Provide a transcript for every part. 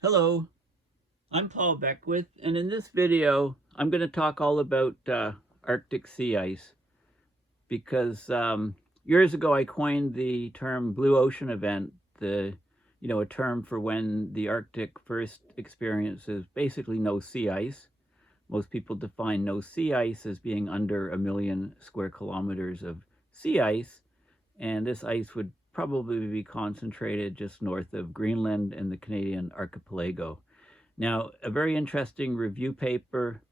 Hello, I'm Paul Beckwith, and in this video, I'm going to talk all about Arctic sea ice because years ago I coined the term blue ocean event, a term for when the Arctic first experiences basically no sea ice. Most people define no sea ice as being under 1 million square kilometers of sea ice, and this ice would probably be concentrated just north of Greenland and the Canadian archipelago. Now, a very interesting review paper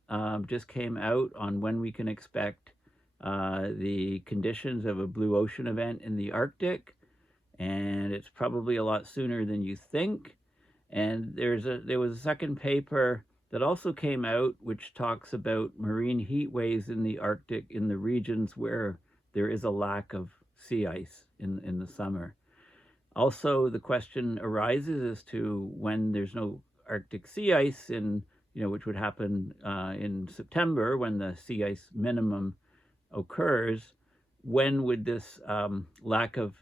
just came out on when we can expect the conditions of a blue ocean event in the Arctic, and it's probably a lot sooner than you think. And there was a second paper that also came out which talks about marine heat waves in the Arctic in the regions where there is a lack of sea ice in the summer. Also, the question arises as to when there's no Arctic sea ice which would happen in September when the sea ice minimum occurs. When would this lack of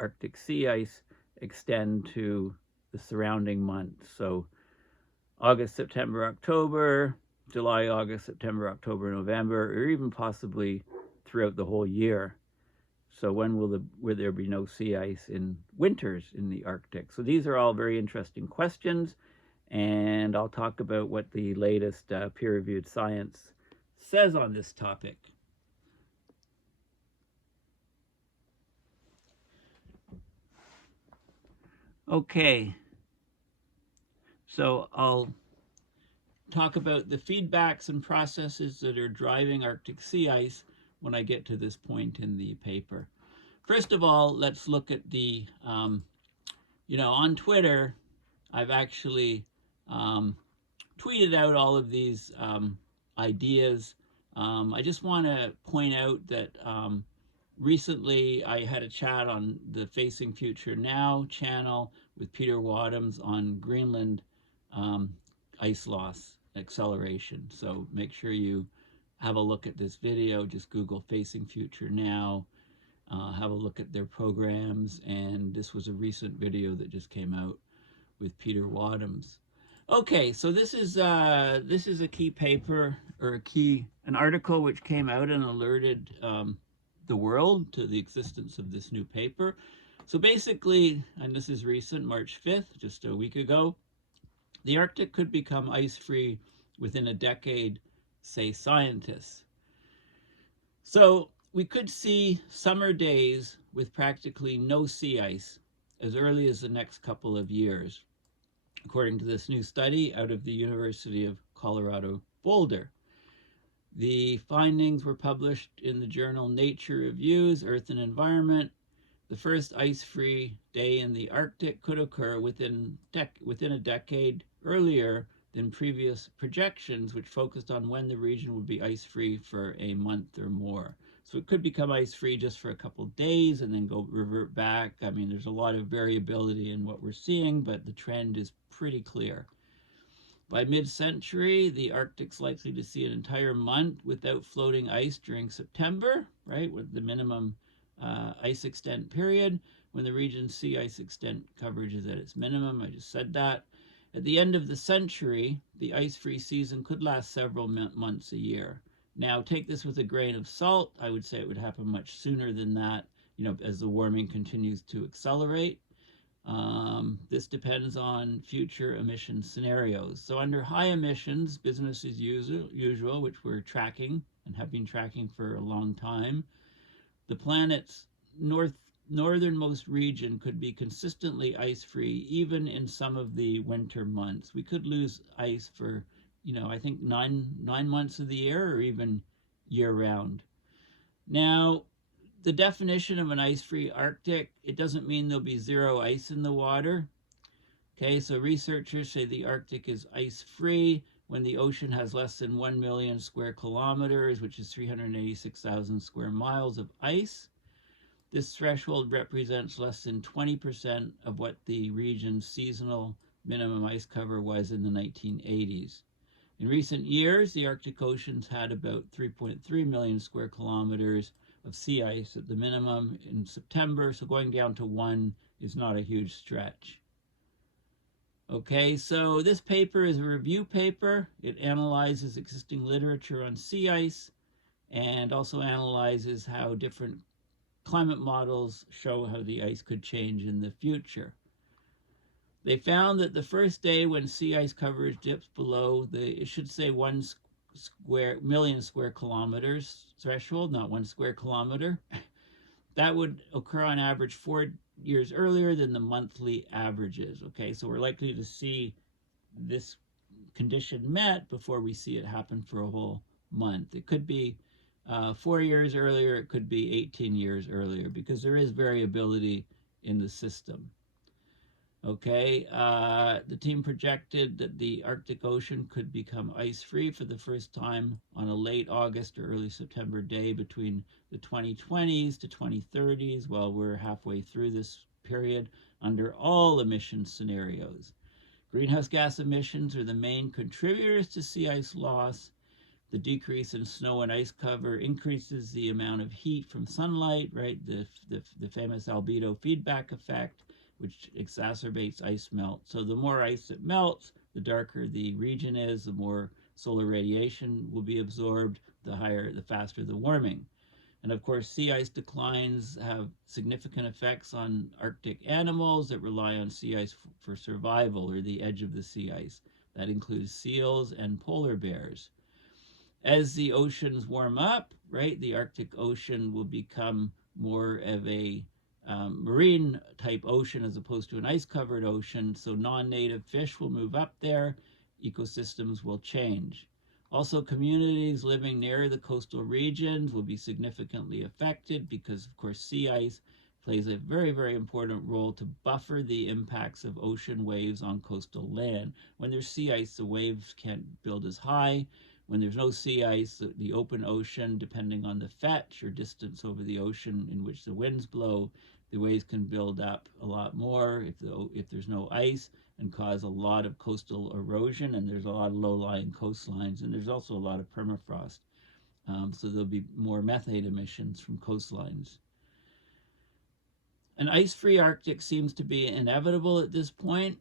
Arctic sea ice extend to the surrounding months? So August, September, October, July, August, September, October, November, or even possibly throughout the whole year. So when will there be no sea ice in winters in the Arctic? So these are all very interesting questions, and I'll talk about what the latest peer-reviewed science says on this topic. Okay, so I'll talk about the feedbacks and processes that are driving Arctic sea ice when I get to this point in the paper. First of all, let's look at on Twitter, I've actually tweeted out all of these ideas. I just want to point out that recently I had a chat on the Facing Future Now channel with Peter Wadhams on Greenland ice loss acceleration. So make sure you have a look at this video. Just Google Facing Future Now. Have a look at their programs, and this was a recent video that just came out with Peter Wadhams. Okay, so this is a key paper or an article which came out and alerted the world to the existence of this new paper. So basically, and this is recent, March 5th, just a week ago, the Arctic could become ice-free within a decade, say scientists. So we could see summer days with practically no sea ice as early as the next couple of years, according to this new study out of the University of Colorado Boulder. The findings were published in the journal Nature Reviews, Earth and Environment. The first ice-free day in the Arctic could occur within a decade earlier than previous projections, which focused on when the region would be ice-free for a month or more. So it could become ice-free just for a couple days and then revert back. I mean, there's a lot of variability in what we're seeing, but the trend is pretty clear. By mid-century, the Arctic's likely to see an entire month without floating ice during September, right, with the minimum ice extent period, when the region's sea ice extent coverage is at its minimum. I just said that. At the end of the century, the ice-free season could last several months a year. Now, take this with a grain of salt. I would say it would happen much sooner than that, as the warming continues to accelerate. This depends on future emission scenarios. So under high emissions, business as usual, which we're tracking and have been tracking for a long time, the planet's northernmost region could be consistently ice-free even in some of the winter months. We could lose ice for, I think nine months of the year or even year-round. Now, the definition of an ice-free Arctic, it doesn't mean there'll be zero ice in the water. Okay, so researchers say the Arctic is ice-free when the ocean has less than 1 million square kilometers, which is 386,000 square miles of ice. This threshold represents less than 20% of what the region's seasonal minimum ice cover was in the 1980s. In recent years, the Arctic Ocean's had about 3.3 million square kilometers of sea ice at the minimum in September, so going down to 1 is not a huge stretch. Okay, so this paper is a review paper. It analyzes existing literature on sea ice and also analyzes how different climate models show how the ice could change in the future. They found that the first day when sea ice coverage dips below it should say 1 million square kilometers threshold, not 1 square kilometer, that would occur on average 4 years earlier than the monthly averages. Okay, so we're likely to see this condition met before we see it happen for a whole month. It could be 4 years earlier, it could be 18 years earlier, because there is variability in the system. Okay, the team projected that the Arctic Ocean could become ice-free for the first time on a late August or early September day between the 2020s to 2030s. Well, we're halfway through this period under all emission scenarios. Greenhouse gas emissions are the main contributors to sea ice loss. The decrease in snow and ice cover increases the amount of heat from sunlight, right? The famous albedo feedback effect, which exacerbates ice melt. So the more ice that melts, the darker the region is, the more solar radiation will be absorbed, the faster the warming. And of course, sea ice declines have significant effects on Arctic animals that rely on sea ice for survival, or the edge of the sea ice. That includes seals and polar bears. As the oceans warm up, right, the Arctic Ocean will become more of a marine type ocean as opposed to an ice covered ocean. So non-native fish will move up there, ecosystems will change. Also, communities living near the coastal regions will be significantly affected because, of course, sea ice plays a very, very important role to buffer the impacts of ocean waves on coastal land. When there's sea ice, the waves can't build as high. When there's no sea ice, the open ocean, depending on the fetch or distance over the ocean in which the winds blow, the waves can build up a lot more if there's no ice, and cause a lot of coastal erosion, and there's a lot of low-lying coastlines, and there's also a lot of permafrost. So there'll be more methane emissions from coastlines. An ice-free Arctic seems to be inevitable at this point,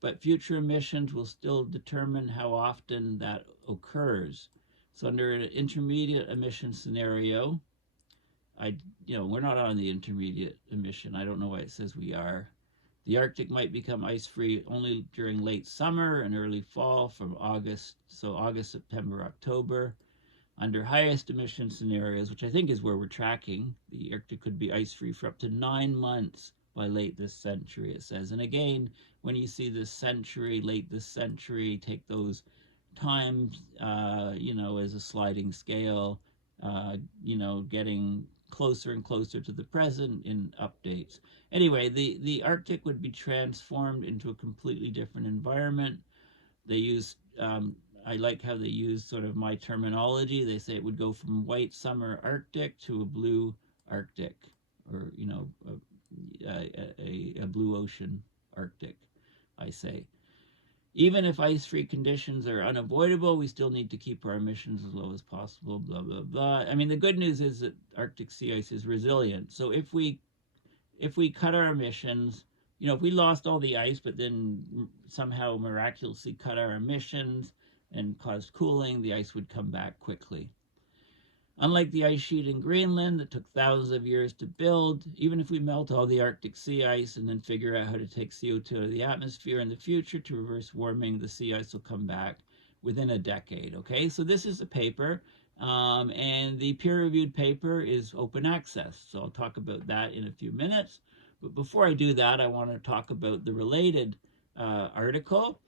but future emissions will still determine how often that occurs. So under an intermediate emission scenario, we're not on the intermediate emission. I don't know why it says we are. The Arctic might become ice-free only during late summer and early fall from August, September, October. Under highest emission scenarios, which I think is where we're tracking, the Arctic could be ice-free for up to 9 months by late this century, it says. And again, when you see this century, late this century, take those times, as a sliding scale, getting closer and closer to the present in updates. Anyway, the Arctic would be transformed into a completely different environment. They use, I like how they use sort of my terminology. They say it would go from white summer Arctic to a blue Arctic, or, a blue ocean Arctic, I say. Even if ice-free conditions are unavoidable, we still need to keep our emissions as low as possible, blah, blah, blah. I mean, the good news is that Arctic sea ice is resilient. So if we cut our emissions, if we lost all the ice, but then somehow miraculously cut our emissions and caused cooling, the ice would come back quickly. Unlike the ice sheet in Greenland that took thousands of years to build, even if we melt all the Arctic sea ice and then figure out how to take CO2 out of the atmosphere in the future to reverse warming, the sea ice will come back within a decade. Okay, so this is a paper, and the peer-reviewed paper is open access. So I'll talk about that in a few minutes. But before I do that, I want to talk about the related article,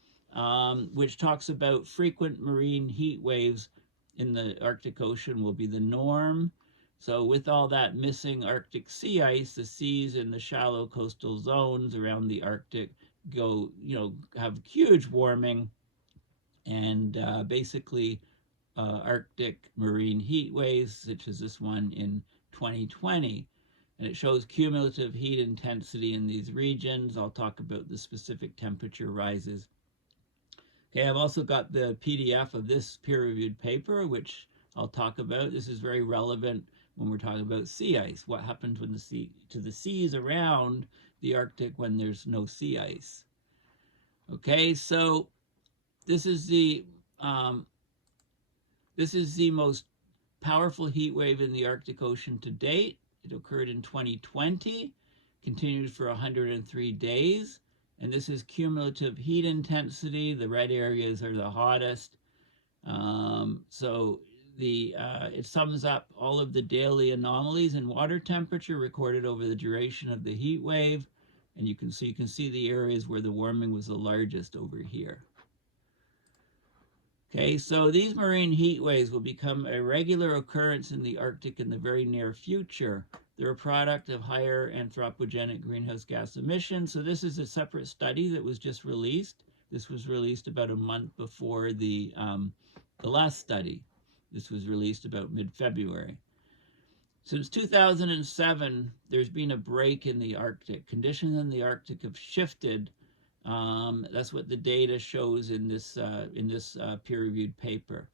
which talks about frequent marine heat waves in the Arctic Ocean will be the norm. So with all that missing Arctic sea ice, the seas in the shallow coastal zones around the Arctic have huge warming, and basically Arctic marine heat waves, such as this one in 2020. And it shows cumulative heat intensity in these regions. I'll talk about the specific temperature rises. Okay, I've also got the PDF of this peer-reviewed paper, which I'll talk about. This is very relevant when we're talking about sea ice. What happens when to the seas around the Arctic when there's no sea ice? Okay, so this is the um, this is the most powerful heat wave in the Arctic Ocean to date. It occurred in 2020, continued for 103 days, and this is cumulative heat intensity. The red areas are the hottest. So it sums up all of the daily anomalies in water temperature recorded over the duration of the heat wave, and you can see the areas where the warming was the largest over here. Okay, so these marine heat waves will become a regular occurrence in the Arctic in the very near future. They're a product of higher anthropogenic greenhouse gas emissions. So this is a separate study that was just released. This was released about a month before the last study. This was released about mid-February. Since 2007, there's been a break in the Arctic. Conditions in the Arctic have shifted. That's what the data shows in this peer-reviewed paper.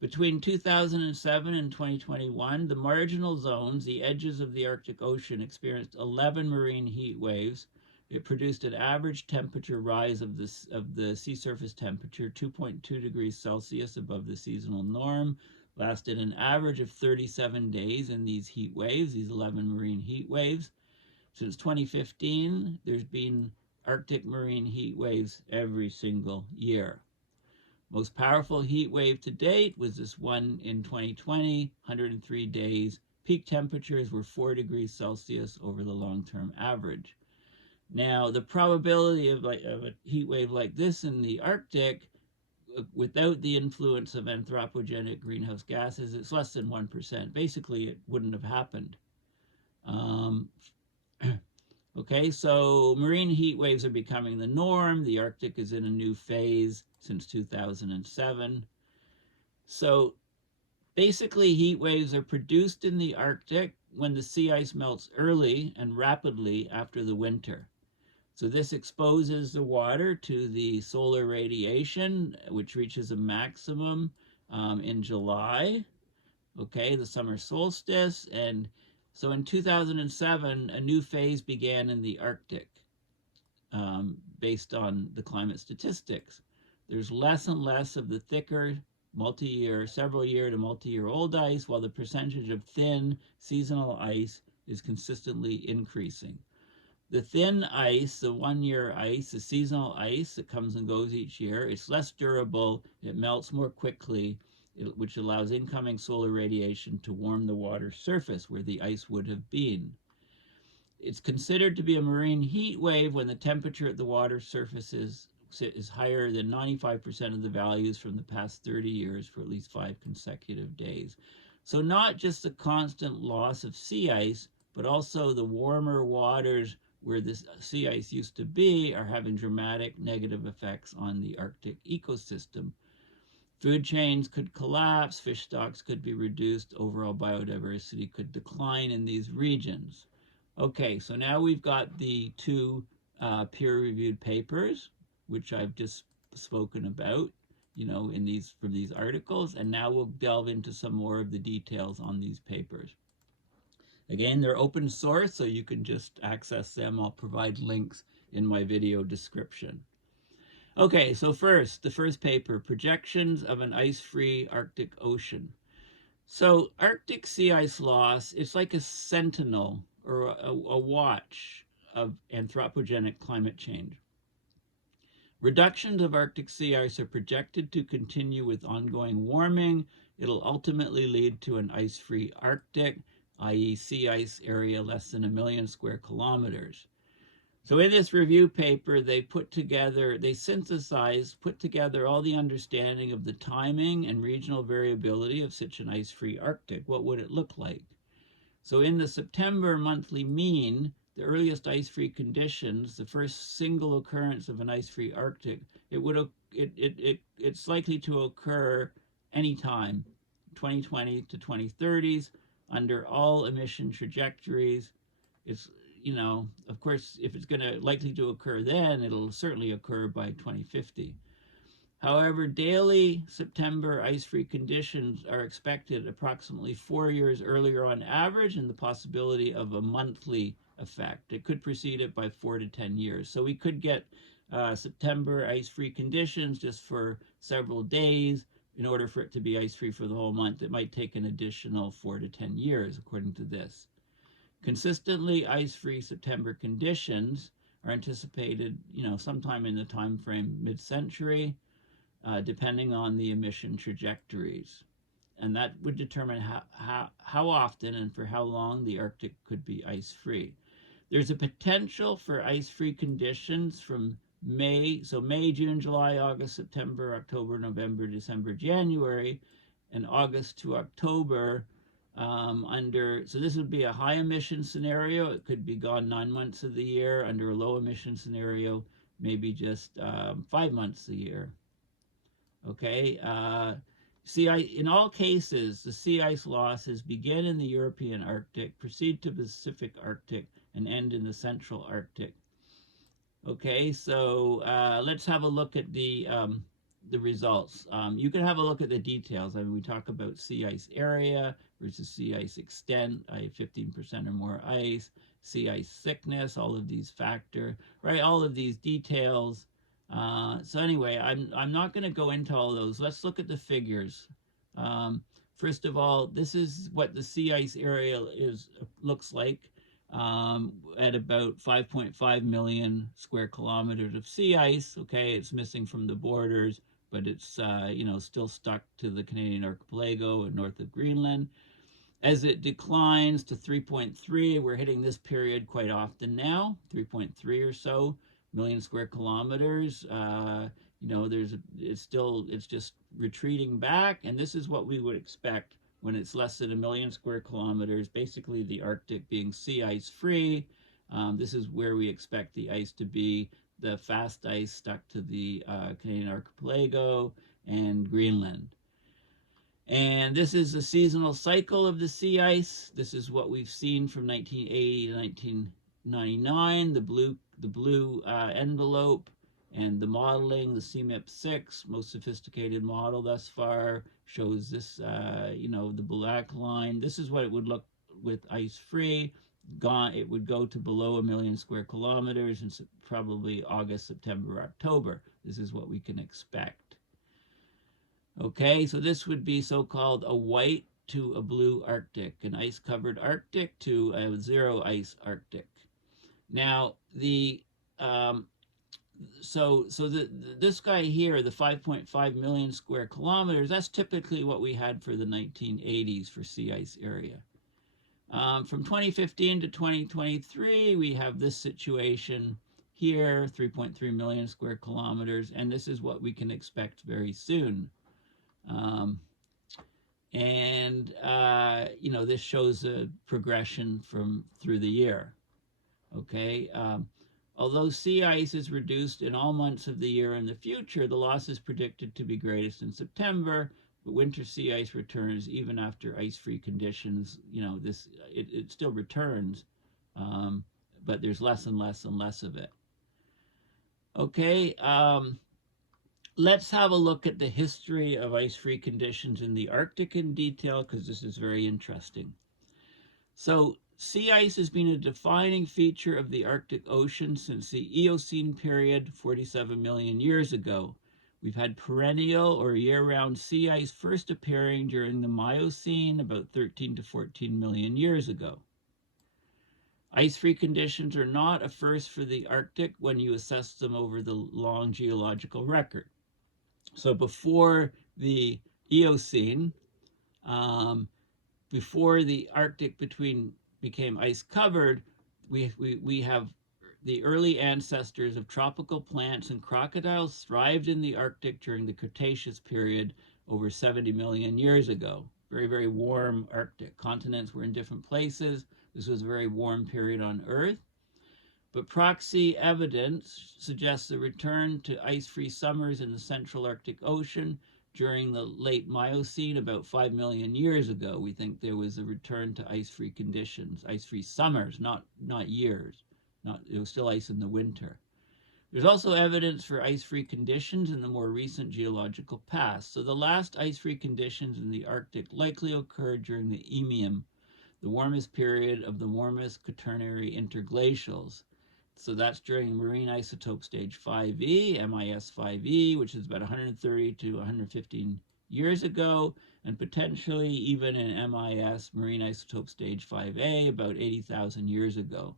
Between 2007 and 2021, the marginal zones, the edges of the Arctic Ocean, experienced 11 marine heat waves. It produced an average temperature rise of the sea surface temperature 2.2 degrees Celsius above the seasonal norm, lasted an average of 37 days in these heat waves, these 11 marine heat waves. Since 2015, there's been Arctic marine heat waves every single year. Most powerful heat wave to date was this one in 2020, 103 days. Peak temperatures were 4 degrees Celsius over the long-term average. Now, the probability of a heat wave like this in the Arctic, without the influence of anthropogenic greenhouse gases, it's less than 1%. Basically, it wouldn't have happened. Okay, so marine heat waves are becoming the norm. The Arctic is in a new phase since 2007. So basically, heat waves are produced in the Arctic when the sea ice melts early and rapidly after the winter. So this exposes the water to the solar radiation, which reaches a maximum in July, okay, the summer solstice. And so in 2007, a new phase began in the Arctic based on the climate statistics. There's less and less of the thicker multi-year, several year to multi-year old ice, while the percentage of thin seasonal ice is consistently increasing. The thin ice, the 1 year ice, the seasonal ice that comes and goes each year, it's less durable, it melts more quickly, which allows incoming solar radiation to warm the water surface where the ice would have been. It's considered to be a marine heat wave when the temperature at the water surface is higher than 95% of the values from the past 30 years for at least 5 consecutive days. So not just the constant loss of sea ice, but also the warmer waters where this sea ice used to be are having dramatic negative effects on the Arctic ecosystem. Food chains could collapse, fish stocks could be reduced, overall biodiversity could decline in these regions. Okay, so now we've got the two peer-reviewed papers, which I've just spoken about, in from these articles, and now we'll delve into some more of the details on these papers. Again, they're open source, so you can just access them. I'll provide links in my video description. Okay, so the first paper, Projections of an Ice-Free Arctic Ocean. So Arctic sea ice loss, it's like a sentinel or a watch of anthropogenic climate change. Reductions of Arctic sea ice are projected to continue with ongoing warming. It'll ultimately lead to an ice-free Arctic, i.e. sea ice area less than 1 million square kilometers. So in this review paper, they synthesized, put together all the understanding of the timing and regional variability of such an ice-free Arctic. What would it look like? So in the September monthly mean, the earliest ice-free conditions, the first single occurrence of an ice-free Arctic, it's likely to occur anytime, 2020 to 2030s, under all emission trajectories. It's, of course, if it's likely to occur then, it'll certainly occur by 2050. However, daily September ice-free conditions are expected approximately 4 years earlier on average, and the possibility of a monthly effect. It could precede it by 4 to 10 years. So we could get September ice-free conditions just for several days. In order for it to be ice-free for the whole month, it might take an additional 4 to 10 years, according to this. Consistently ice-free September conditions are anticipated, sometime in the time frame mid-century, depending on the emission trajectories. And that would determine how often and for how long the Arctic could be ice-free. There's a potential for ice-free conditions from May, June, July, August, September, October, November, December, January, and August to October so this would be a high emission scenario. It could be gone 9 months of the year. Under a low emission scenario, maybe just 5 months a year. Okay, in all cases, the sea ice losses begin in the European Arctic, proceed to the Pacific Arctic, and end in the Central Arctic. Okay, so let's have a look at the results. You can have a look at the details. I mean, we talk about sea ice area versus sea ice extent. I have 15% or more ice, sea ice thickness, all of these factor, right? All of these details. So anyway, I'm not going to go into all those. Let's look at the figures. First of all, this is what the sea ice area looks like. At about 5.5 million square kilometers of sea ice. Okay, it's missing from the borders, but it's still stuck to the Canadian archipelago and north of Greenland. As it declines to 3.3, we're hitting this period quite often now, 3.3 or so million square kilometers. It's just retreating back, and this is what we would expect when it's less than 1 million square kilometers, basically the Arctic being sea ice free. This is where we expect the ice to be, the fast ice stuck to the Canadian archipelago and Greenland. And this is the seasonal cycle of the sea ice. This is what we've seen from 1980 to 1999, the blue envelope, and the modeling, the CMIP6, most sophisticated model thus far, shows this, the black line. This is what it would look with ice-free. It would go to below 1 million square kilometers in probably August, September, October. This is what we can expect. Okay, so this would be so-called a white to a blue Arctic, an ice-covered Arctic to a zero ice Arctic. Now, this guy here, the 5.5 million square kilometers, that's typically what we had for the 1980s for sea ice area. From 2015 to 2023, we have this situation here, 3.3 million square kilometers, and this is what we can expect very soon. This shows a progression through the year. Okay, although sea ice is reduced in all months of the year in the future, the loss is predicted to be greatest in September. But winter sea ice returns even after ice-free conditions. It still returns, but there's less and less and less of it. Okay, let's have a look at the history of ice-free conditions in the Arctic in detail, because this is very interesting. So sea ice has been a defining feature of the Arctic Ocean since the Eocene period 47 million years ago. We've had perennial or year-round sea ice first appearing during the Miocene about 13 to 14 million years ago. Ice-free conditions are not a first for the Arctic when you assess them over the long geological record. So before the Eocene, before the Arctic became ice-covered, we have the early ancestors of tropical plants and crocodiles thrived in the Arctic during the Cretaceous period over 70 million years ago. Very, very warm Arctic. Continents were in different places. This was a very warm period on Earth. But proxy evidence suggests a return to ice-free summers in the central Arctic Ocean during the late Miocene about 5 million years ago. We think there was a return to ice-free conditions, ice-free summers, not years. It was still ice in the winter. There's also evidence for ice-free conditions in the more recent geological past. So the last ice-free conditions in the Arctic likely occurred during the Eemium, the warmest period of the warmest Quaternary interglacials. So that's during marine isotope stage 5e, MIS 5e, which is about 130 to 115 years ago, and potentially even in MIS, marine isotope stage 5a, about 80,000 years ago.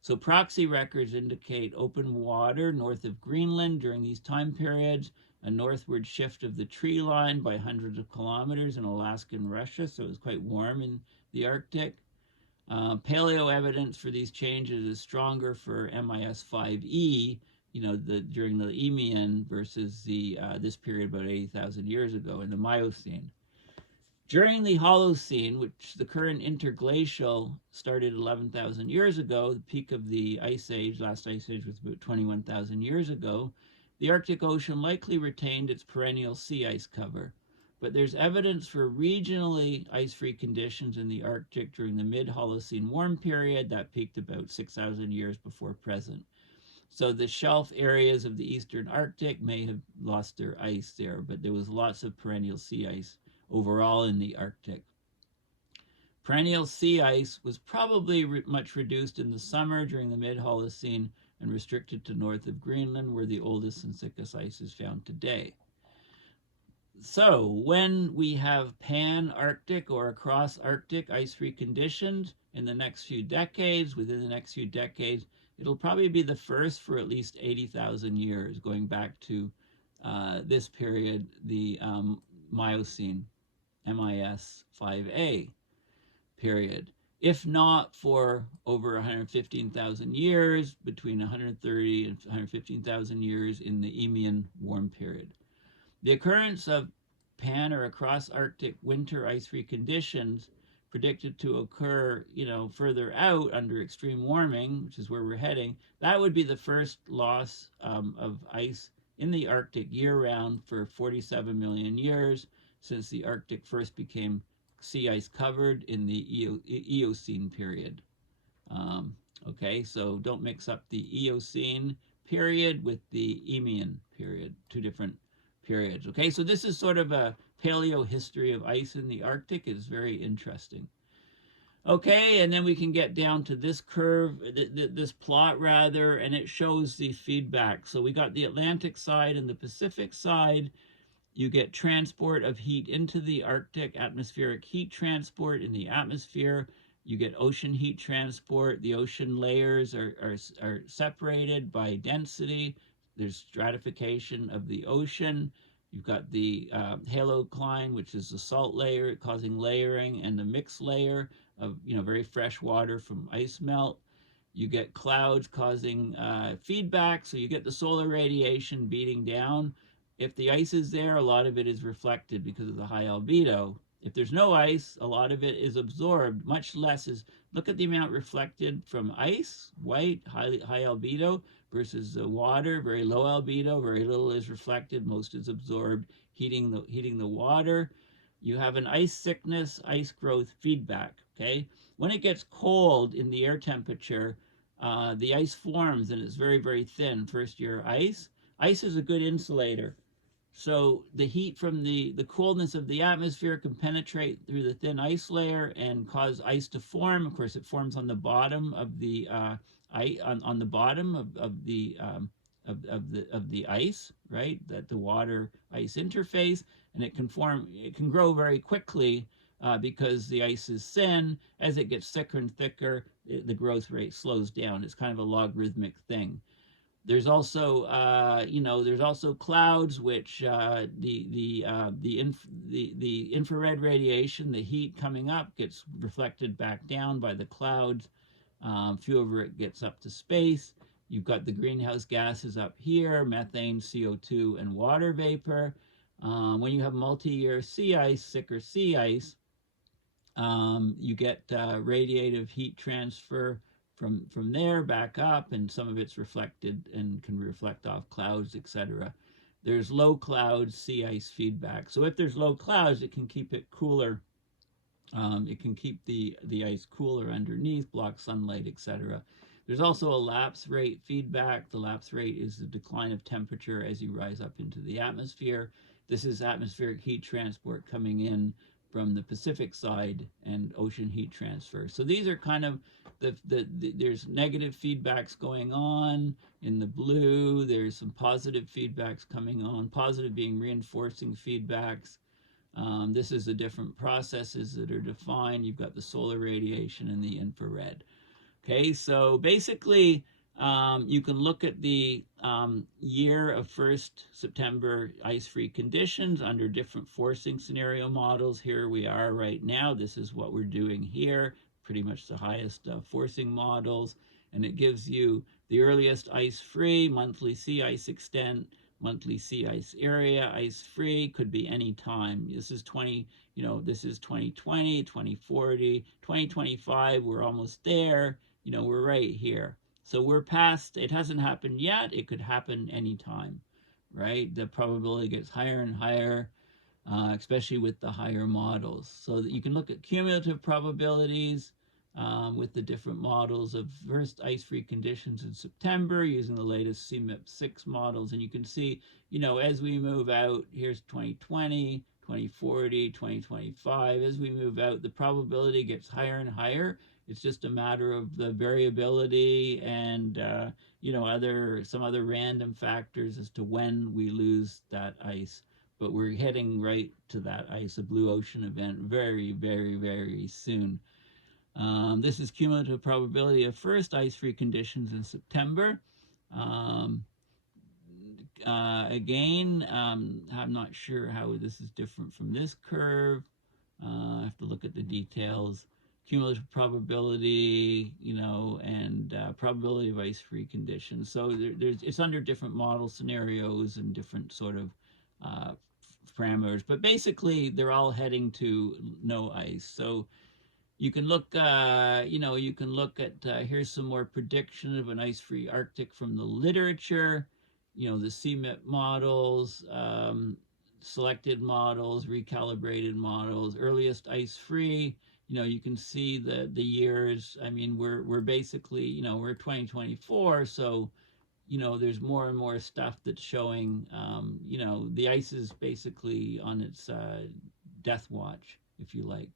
So proxy records indicate open water north of Greenland during these time periods, a northward shift of the tree line by hundreds of kilometers in Alaska and Russia, so it was quite warm in the Arctic. Paleo evidence for these changes is stronger for MIS 5e, during the Eemian versus this period about 80,000 years ago in the Miocene. During the Holocene, which the current interglacial started 11,000 years ago, the peak of the ice age, last ice age was about 21,000 years ago, the Arctic Ocean likely retained its perennial sea ice cover. But there's evidence for regionally ice-free conditions in the Arctic during the mid-Holocene warm period that peaked about 6,000 years before present. So the shelf areas of the eastern Arctic may have lost their ice there, but there was lots of perennial sea ice overall in the Arctic. Perennial sea ice was probably much reduced in the summer during the mid-Holocene and restricted to north of Greenland, where the oldest and thickest ice is found today. So when we have pan-Arctic or across-Arctic ice-free conditions in the next few decades, within the next few decades, it'll probably be the first for at least 80,000 years, going back to this period, the Miocene, MIS 5A period. If not for over 115,000 years, between 130 and 115,000 years in the Eemian warm period. The occurrence of pan or across Arctic winter ice-free conditions predicted to occur, further out under extreme warming, which is where we're heading, that would be the first loss of ice in the Arctic year-round for 47 million years since the Arctic first became sea ice covered in the Eocene period. Okay, so don't mix up the Eocene period with the Eemian period, two different periods. Okay, so this is sort of a paleo history of ice in the Arctic. It's very interesting. Okay, and then we can get down to this curve, this plot rather, and it shows the feedback. So we got the Atlantic side and the Pacific side. You get transport of heat into the Arctic, atmospheric heat transport in the atmosphere. You get ocean heat transport. The ocean layers are separated by density. There's stratification of the ocean. You've got the halocline, which is the salt layer causing layering, and the mixed layer of very fresh water from ice melt. You get clouds causing feedback, so you get the solar radiation beating down. If the ice is there, a lot of it is reflected because of the high albedo. If there's no ice, a lot of it is absorbed. Much less is, look at the amount reflected from ice, white, high albedo, versus the water, very low albedo, very little is reflected, most is absorbed, heating the water. You have an ice thickness, ice growth feedback, okay? When it gets cold in the air temperature, the ice forms and it's very, very thin, first year ice. Ice is a good insulator. So the heat from the coolness of the atmosphere can penetrate through the thin ice layer and cause ice to form. Of course, it forms on the bottom of the on the bottom of the ice, right? That the water ice interface, and it can grow very quickly because the ice is thin. As it gets thicker and thicker, the growth rate slows down. It's kind of a logarithmic thing. There's also, there's also clouds, which the infrared radiation, the heat coming up, gets reflected back down by the clouds. Few of it gets up to space. You've got the greenhouse gases up here, methane, CO2, and water vapor. When you have multi-year sea ice, thicker sea ice, you get radiative heat transfer from there back up, and some of it's reflected and can reflect off clouds, etc. There's low clouds, sea ice feedback. So if there's low clouds, it can keep it cooler. It can keep the ice cooler underneath, block sunlight, etc. There's also a lapse rate feedback. The lapse rate is the decline of temperature as you rise up into the atmosphere. This is atmospheric heat transport coming in from the Pacific side and ocean heat transfer. So these are kind of there's negative feedbacks going on in the blue. There's some positive feedbacks coming on, positive being reinforcing feedbacks. This is the different processes that are defined. You've got the solar radiation and the infrared. Okay, so basically, you can look at the year of 1st September ice-free conditions under different forcing scenario models. Here we are right now. This is what we're doing here, pretty much the highest forcing models. And it gives you the earliest ice-free, monthly sea ice extent, monthly sea ice area, ice-free, could be any time. This is 2020, 2040, 2025, we're almost there. We're right here. So we're past, it hasn't happened yet. It could happen anytime, right? The probability gets higher and higher, especially with the higher models. So that you can look at cumulative probabilities with the different models of first ice-free conditions in September using the latest CMIP6 models. And you can see, as we move out, here's 2020, 2040, 2025. As we move out, the probability gets higher and higher. It's just a matter of the variability and some other random factors as to when we lose that ice. But we're heading right to that ice, a blue ocean event, very, very, very soon. This is cumulative probability of first ice-free conditions in September. Again, I'm not sure how this is different from this curve. I have to look at the details. Cumulative probability, and probability of ice-free conditions. So it's under different model scenarios and different sort of parameters. But basically, they're all heading to no ice. So you can look, you can look at, here's some more prediction of an ice-free Arctic from the literature. The CMIP models, selected models, recalibrated models, earliest ice-free. You can see the years. I mean, we're basically, we're 2024, so there's more and more stuff that's showing, the ice is basically on its death watch, if you like.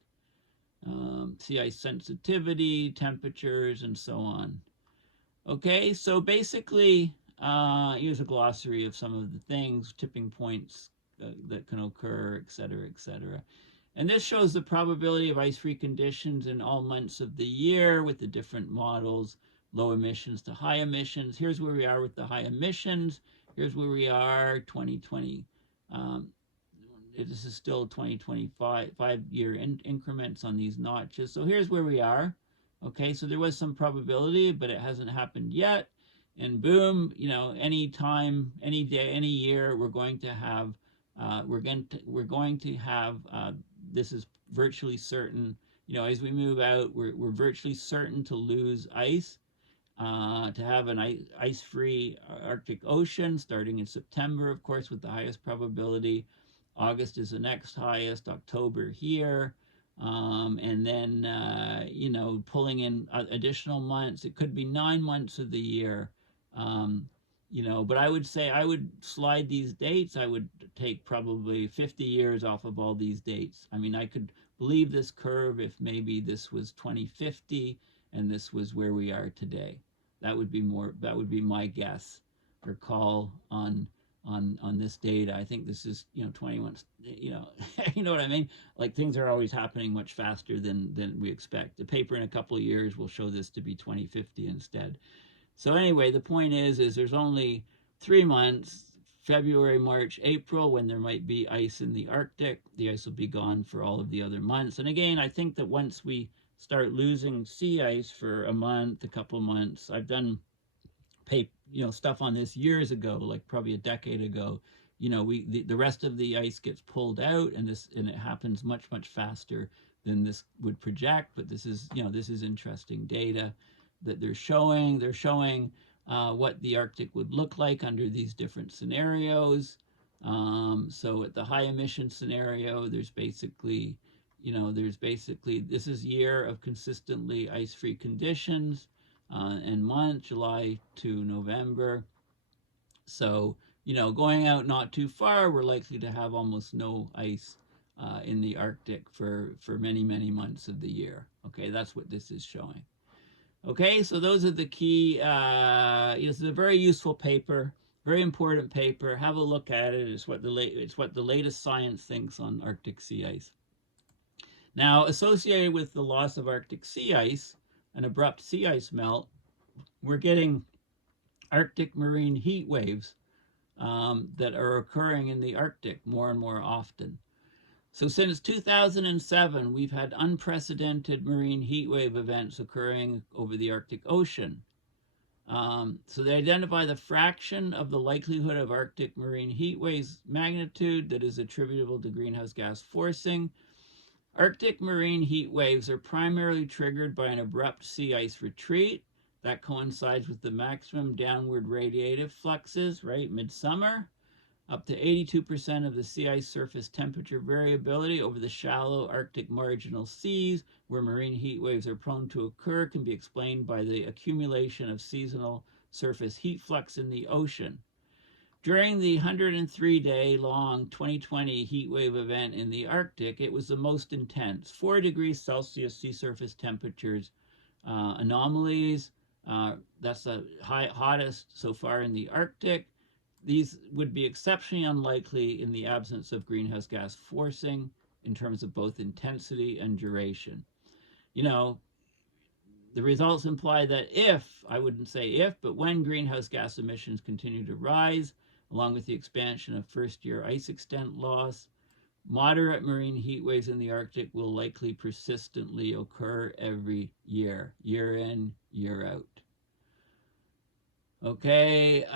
Sea ice sensitivity, temperatures, and so on. Okay, so basically, here's a glossary of some of the things, tipping points that can occur, etc., etc. And this shows the probability of ice-free conditions in all months of the year with the different models, low emissions to high emissions. Here's where we are with the high emissions. Here's where we are, 2020. This is still 2025, 5-year increments on these notches. So here's where we are. Okay, so there was some probability, but it hasn't happened yet. And boom, any time, any day, any year, we're going to have, this is virtually certain. As we move out, we're virtually certain to lose ice. To have an ice-free Arctic Ocean starting in September, of course, with the highest probability. August is the next highest, October here, and then, pulling in additional months. It could be 9 months of the year, but I would say I would slide these dates. I would take probably 50 years off of all these dates. I mean, I could believe this curve if maybe this was 2050 and this was where we are today. That would be my guess or call on this data. I think this is 21, you know what I mean, like things are always happening much faster than we expect. The paper in a couple of years will show this to be 2050 instead. So anyway, the point is there's only 3 months, February, March, April, when there might be ice in the Arctic. The ice will be gone for all of the other months. And again, I think that once we start losing sea ice for a month, a couple months, I've done stuff on this years ago, like probably a decade ago. The rest of the ice gets pulled out, and it happens much faster than this would project. But this is interesting data that they're showing. They're showing what the Arctic would look like under these different scenarios. So at the high emission scenario, there's basically this is year of consistently ice-free conditions. And month, July to November. So, going out not too far, we're likely to have almost no ice in the Arctic for many months of the year. Okay, that's what this is showing. Okay, so those are the key. It's a very useful paper, very important paper. Have a look at it. It's what the latest science thinks on Arctic sea ice. Now, associated with the loss of Arctic sea ice, an abrupt sea ice melt, we're getting Arctic marine heat waves that are occurring in the Arctic more and more often. So since 2007, we've had unprecedented marine heat wave events occurring over the Arctic Ocean. So they identify the fraction of the likelihood of Arctic marine heat waves magnitude that is attributable to greenhouse gas forcing. Arctic marine heat waves are primarily triggered by an abrupt sea ice retreat that coincides with the maximum downward radiative fluxes, right, midsummer. Up to 82% of the sea ice surface temperature variability over the shallow Arctic marginal seas, where marine heat waves are prone to occur, can be explained by the accumulation of seasonal surface heat flux in the ocean. During the 103-day long 2020 heat wave event in the Arctic, it was the most intense. 4 degrees Celsius sea surface temperatures anomalies. That's the hottest so far in the Arctic. These would be exceptionally unlikely in the absence of greenhouse gas forcing in terms of both intensity and duration. You know, the results imply that if, I wouldn't say if, but when greenhouse gas emissions continue to rise, along with the expansion of first-year ice extent loss, moderate marine heat waves in the Arctic will likely persistently occur every year, year in, year out. Okay,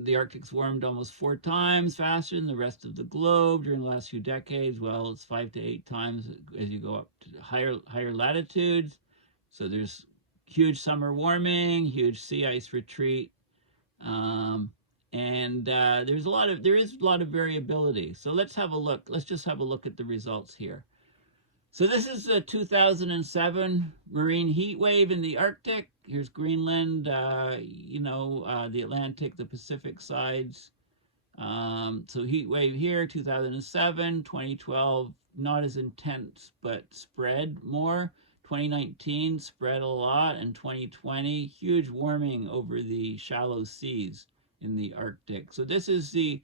the Arctic's warmed almost 4 times faster than the rest of the globe during the last few decades. Well, it's 5 to 8 times as you go up to higher latitudes. So there's huge summer warming, huge sea ice retreat, and there is a lot of variability. So let's have a look. Let's just have a look at the results here. So this is the 2007 marine heat wave in the Arctic. Here's Greenland, the Atlantic, the Pacific sides. So heat wave here, 2007, 2012, not as intense, but spread more. 2019 spread a lot, and 2020, huge warming over the shallow seas in the Arctic. So this is the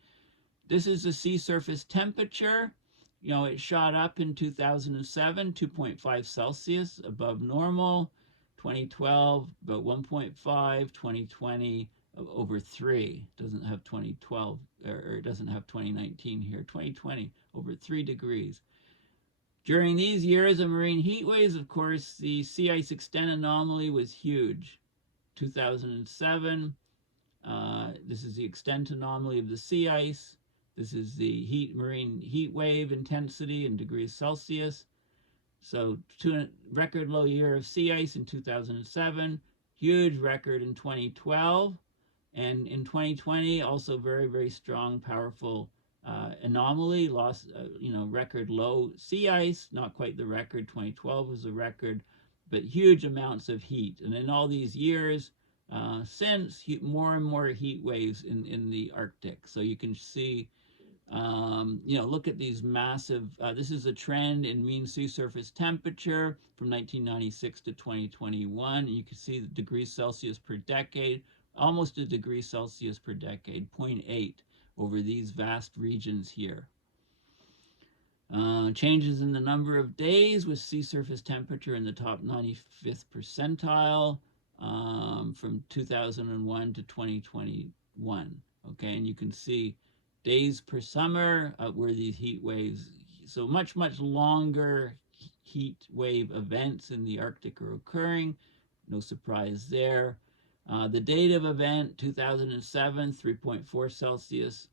sea surface temperature. You know, it shot up in 2007, 2.5 Celsius above normal. 2012, about 1.5. 2020, over 3. Doesn't have 2012, or it doesn't have 2019 here. 2020, over 3 degrees. During these years of marine heat waves, of course, the sea ice extent anomaly was huge. 2007, this is the extent anomaly of the sea ice. This is the marine heat wave intensity in degrees Celsius. So record low year of sea ice in 2007, huge record in 2012, and in 2020 also very, very strong, powerful anomaly, record low sea ice, not quite the record. 2012 was a record, but huge amounts of heat. And in all these years since, more and more heat waves in the Arctic. So you can see, look at these massive, this is a trend in mean sea surface temperature from 1996 to 2021. You can see the degrees Celsius per decade, almost a degree Celsius per decade, 0.8 over these vast regions here. Changes in the number of days with sea surface temperature in the top 95th percentile from 2001 to 2021. Okay, and you can see days per summer where these heat waves, so much longer heat wave events in the Arctic are occurring. No surprise there. The date of event, 2007, 3.4 Celsius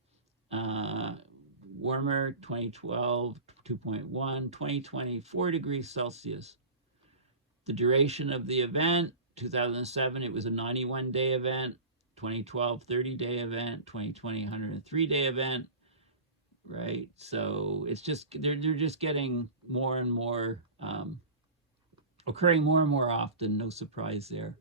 warmer. 2012, 2.1. 2020, 4 degrees Celsius. The duration of the event, 2007, it was a 91-day event. 2012, 30-day event. 2020, 103-day event. Right? So it's just, they're just getting more and more, occurring more and more often. No surprise there.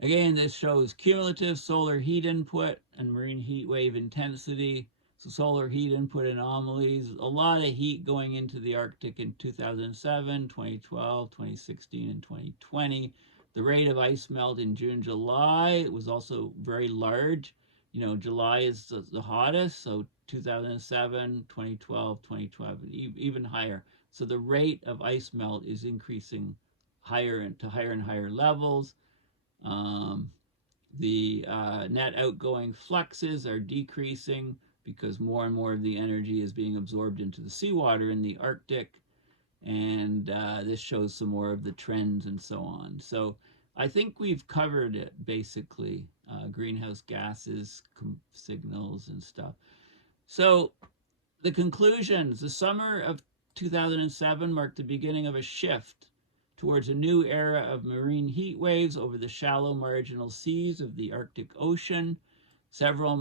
Again, this shows cumulative solar heat input and marine heat wave intensity So solar heat input anomalies, a lot of heat going into the Arctic in 2007, 2012, 2016, and 2020. The rate of ice melt in June, July was also very large. July is the hottest, so 2007, 2012, 2012, even higher. So the rate of ice melt is increasing higher and higher levels. The net outgoing fluxes are decreasing because more and more of the energy is being absorbed into the seawater in the Arctic. And this shows some more of the trends and so on. So I think we've covered it basically, greenhouse gases, signals and stuff. So the conclusions, the summer of 2007 marked the beginning of a shift towards a new era of marine heat waves over the shallow marginal seas of the Arctic Ocean. Several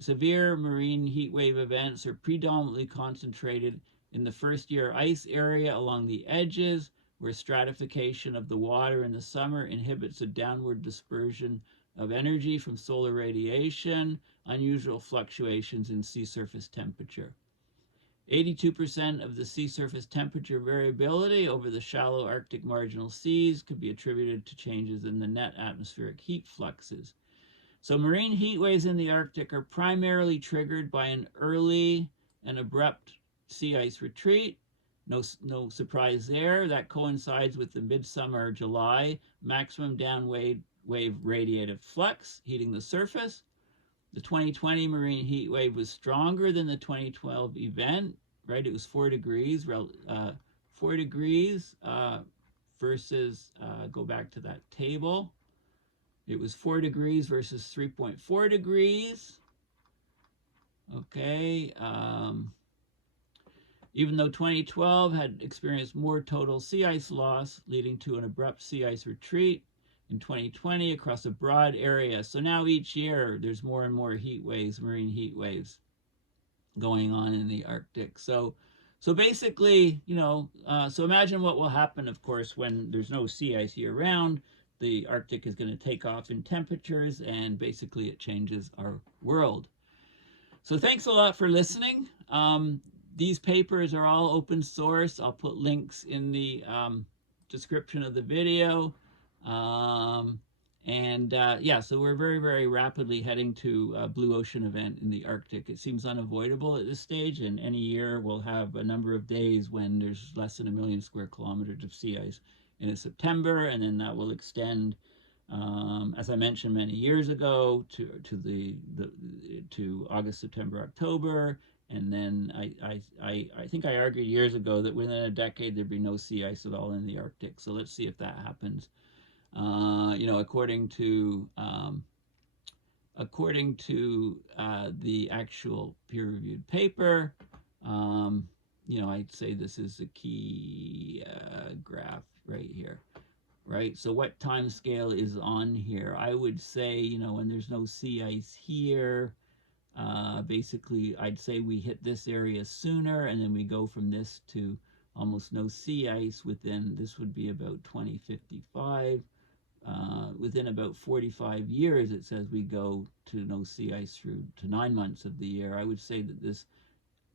severe marine heat wave events are predominantly concentrated in the first year ice area along the edges, where stratification of the water in the summer inhibits a downward dispersion of energy from solar radiation, unusual fluctuations in sea surface temperature. 82% of the sea surface temperature variability over the shallow Arctic marginal seas could be attributed to changes in the net atmospheric heat fluxes. So marine heat waves in the Arctic are primarily triggered by an early and abrupt sea ice retreat. No surprise there. That coincides with the midsummer July maximum downwave radiative flux heating the surface. The 2020 marine heat wave was stronger than the 2012 event, right? It was 4 degrees, 4 degrees versus, go back to that table. It was 4 degrees versus 3.4 degrees. Okay. Even though 2012 had experienced more total sea ice loss, leading to an abrupt sea ice retreat, in 2020 across a broad area. So now each year there's more and more heat waves, marine heat waves going on in the Arctic. So basically, so imagine what will happen, of course, when there's no sea ice year round. The Arctic is going to take off in temperatures, and basically it changes our world. So thanks a lot for listening. These papers are all open source. I'll put links in the description of the video. Yeah, so we're very, very rapidly heading to a blue ocean event in the Arctic. It seems unavoidable at this stage, and any year we'll have a number of days when there's less than 1 million square kilometers of sea ice in September, and then that will extend, as I mentioned many years ago, to August, September, October. And then I think I argued years ago that within a decade there'd be no sea ice at all in the Arctic. So let's see if that happens. According to the actual peer-reviewed paper, I'd say this is the key graph right here, right? So what time scale is on here? I would say, when there's no sea ice here, basically I'd say we hit this area sooner, and then we go from this to almost no sea ice within, this would be about 2055. Within about 45 years, it says we go to no sea ice through to 9 months of the year. I would say that this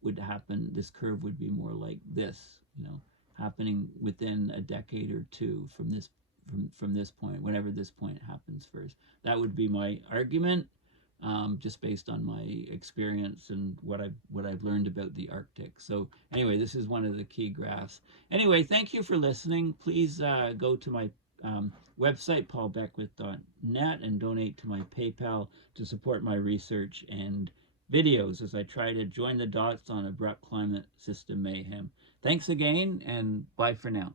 would happen, this curve would be more like this, happening within a decade or two from this point, whenever this point happens first. That would be my argument, just based on my experience and what I've learned about the Arctic. So anyway, this is one of the key graphs. Anyway, thank you for listening. Please go to my website, paulbeckwith.net, and donate to my PayPal to support my research and videos as I try to join the dots on abrupt climate system mayhem. Thanks again, and bye for now.